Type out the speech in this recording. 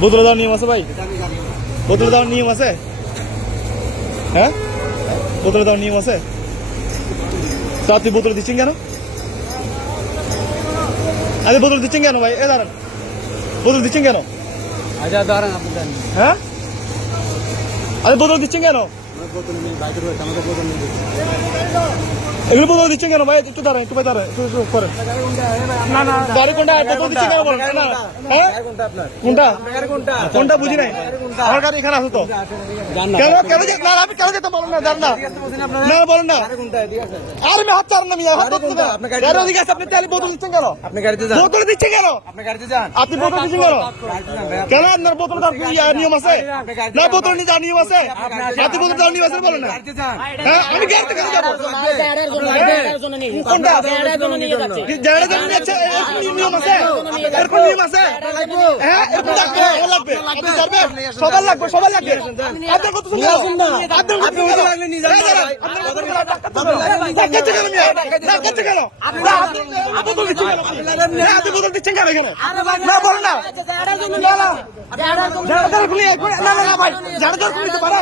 বোতলে দেওয়ার নিয়ম আছে ভাই? বোতলে দেওয়ার নিয়ম আছে? হ্যাঁ, বোতলে দেওয়ার নিয়ম আছে? তো আপনি বোতলে দিচ্ছেন কেন? আরে বোতল দিচ্ছেন কেন ভাই? এ দাঁড়ান, বোতল দিচ্ছেন কেন? আচ্ছা দাঁড়ান, আপনি দেন। হ্যাঁ, আরে বোতল দিচ্ছেন কেন? এগুলো বোতল দিচ্ছেন কেন ভাই? একটু দাঁড়ান, একটু ভাই দাঁড়ান, একটু করেন। না না, গাড়ি কোনটা? বোতল দিচ্ছেন কেন বলেন? না, হ্যাঁ কোনটা কোনটা বুঝি নাই। আমার গাড়ি এখানে আছে তো। কেন কেন না, আমি কেন যেতে বলেন না? জান না, না বলেন না। আর আমি হাত চালান না, আমি হাত ধরতে না। গাড়ি ওদিকে আছে, আপনি তাহলে বোতল দিচ্ছেন কেন? আপনি গাড়িতে যান। বোতল দিচ্ছেন কেন? আপনি গাড়িতে যান। আপনি বোতল দিচ্ছেন কেন? কেন আপনার বোতল দেওয়ার নিয়ম আছে না? বোতল নিয়ে যাওয়ার নিয়ম আছে? আপনি বোতল দেওয়ার নিয়ম আছে বলেন না? গাড়িতে যান। হ্যাঁ, আমি গাড়িতে কেন যাবো? কোনটা জায়গার জন্য নিয়ে যাচ্ছে? এরকম নিয়ম আছে? এরকম নিয়ম আছে? হ্যাঁ, এরকম লাগবে, আমার লাগবে, আপনি যাবেন, সবার লাগবে, সবার লাগবে। আপনার কত শুনবেন? আপনার কত শুনবেন? নিয়ে যাবেন ভাই। ডাকাচ্ছে কেন? বোতল দিচ্ছেন কেন? আপনি বোতল দিচ্ছেন কেন এখানে? না বলেন না, না না, না না ভাই, যারা দরকার নিতে পারো।